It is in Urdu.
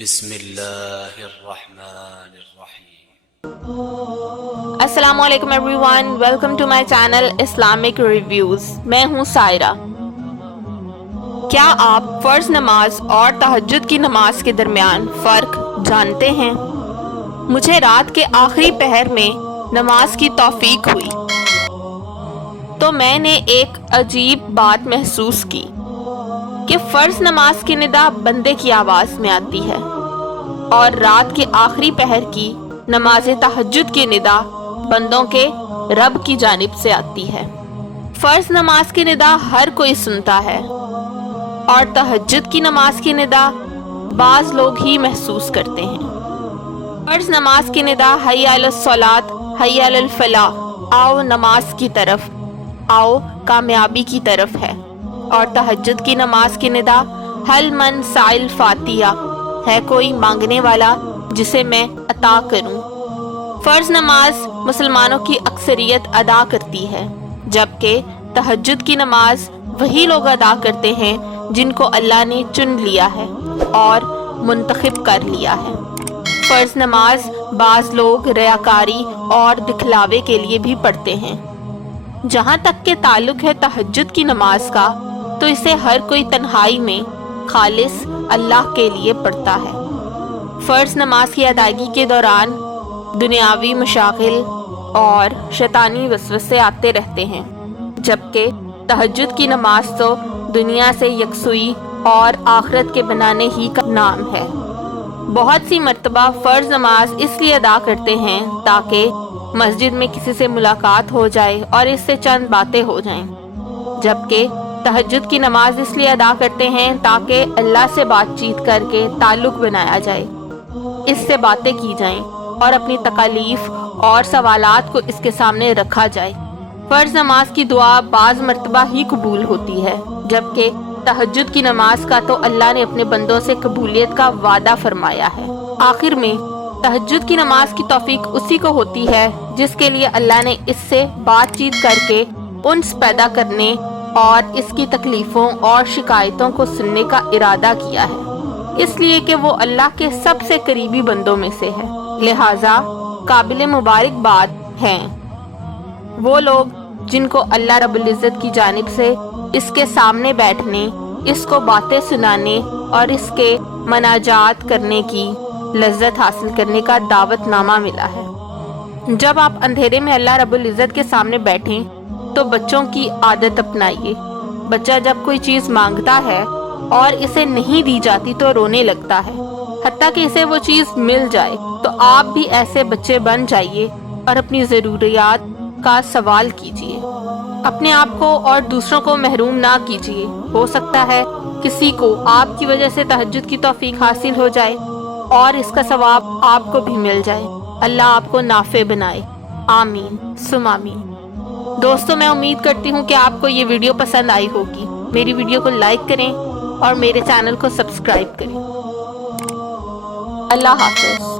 بسم اللہ الرحمن الرحیم۔ السلام علیکم everyone, welcome to my channel Islamic reviews. میں ہوں سائرہ۔ کیا آپ فرض نماز اور تہجد کی نماز کے درمیان فرق جانتے ہیں؟ مجھے رات کے آخری پہر میں نماز کی توفیق ہوئی تو میں نے ایک عجیب بات محسوس کی کہ فرض نماز کی ندا بندے کی آواز میں آتی ہے اور رات کے آخری پہر کی نماز تہجد کی ندا بندوں کے رب کی جانب سے آتی ہے۔ فرض نماز کی ندا ہر کوئی سنتا ہے اور تہجد کی نماز کی ندا بعض لوگ ہی محسوس کرتے ہیں۔ فرض نماز کی ندا حی علی الصلاۃ، حی علی الفلاح، آؤ نماز کی طرف، آؤ کامیابی کی طرف ہے، اور تہجد کی نماز کی ندا حل من سائل فاتیہ، ہے کوئی مانگنے والا جسے میں عطا کروں۔ فرض نماز مسلمانوں کی اکثریت ادا کرتی ہے، جبکہ تہجد کی نماز وہی لوگ ادا کرتے ہیں جن کو اللہ نے چن لیا ہے اور منتخب کر لیا ہے۔ فرض نماز بعض لوگ ریاکاری اور دکھلاوے کے لیے بھی پڑھتے ہیں۔ جہاں تک کہ تعلق ہے تہجد کی نماز کا، تو اسے ہر کوئی تنہائی میں خالص اللہ کے لیے پڑھتا ہے۔ فرض نماز کی ادائیگی کے دوران دنیاوی مشاغل اور شیطانی وسوسے آتے رہتے ہیں، جبکہ تہجد کی نماز تو دنیا سے یکسوئی اور آخرت کے بنانے ہی کا نام ہے۔ بہت سی مرتبہ فرض نماز اس لیے ادا کرتے ہیں تاکہ مسجد میں کسی سے ملاقات ہو جائے اور اس سے چند باتیں ہو جائیں، جبکہ تہجد کی نماز اس لیے ادا کرتے ہیں تاکہ اللہ سے بات چیت کر کے تعلق بنایا جائے، اس سے باتیں کی جائیں اور اپنی تکالیف اور سوالات کو اس کے سامنے رکھا جائے۔ فرض نماز کی دعا بعض مرتبہ ہی قبول ہوتی ہے، جبکہ تہجد کی نماز کا تو اللہ نے اپنے بندوں سے قبولیت کا وعدہ فرمایا ہے۔ آخر میں تہجد کی نماز کی توفیق اسی کو ہوتی ہے جس کے لیے اللہ نے اس سے بات چیت کر کے انس پیدا کرنے اور اس کی تکلیفوں اور شکایتوں کو سننے کا ارادہ کیا ہے، اس لیے کہ وہ اللہ کے سب سے قریبی بندوں میں سے ہے، لہٰذا قابل مبارکباد ہیں وہ لوگ جن کو اللہ رب العزت کی جانب سے اس کے سامنے بیٹھنے، اس کو باتیں سنانے اور اس کے مناجات کرنے کی لذت حاصل کرنے کا دعوت نامہ ملا ہے۔ جب آپ اندھیرے میں اللہ رب العزت کے سامنے بیٹھیں تو بچوں کی عادت اپنائیے۔ بچہ جب کوئی چیز مانگتا ہے اور اسے نہیں دی جاتی تو رونے لگتا ہے، حتیٰ کہ اسے وہ چیز مل جائے، تو آپ بھی ایسے بچے بن جائیے اور اپنی ضروریات کا سوال کیجیے۔ اپنے آپ کو اور دوسروں کو محروم نہ کیجیے، ہو سکتا ہے کسی کو آپ کی وجہ سے تہجد کی توفیق حاصل ہو جائے اور اس کا ثواب آپ کو بھی مل جائے۔ اللہ آپ کو نافع بنائے، آمین ثم آمین۔ دوستو، میں امید کرتی ہوں کہ آپ کو یہ ویڈیو پسند آئی ہوگی۔ میری ویڈیو کو لائک کریں اور میرے چینل کو سبسکرائب کریں۔ اللہ حافظ۔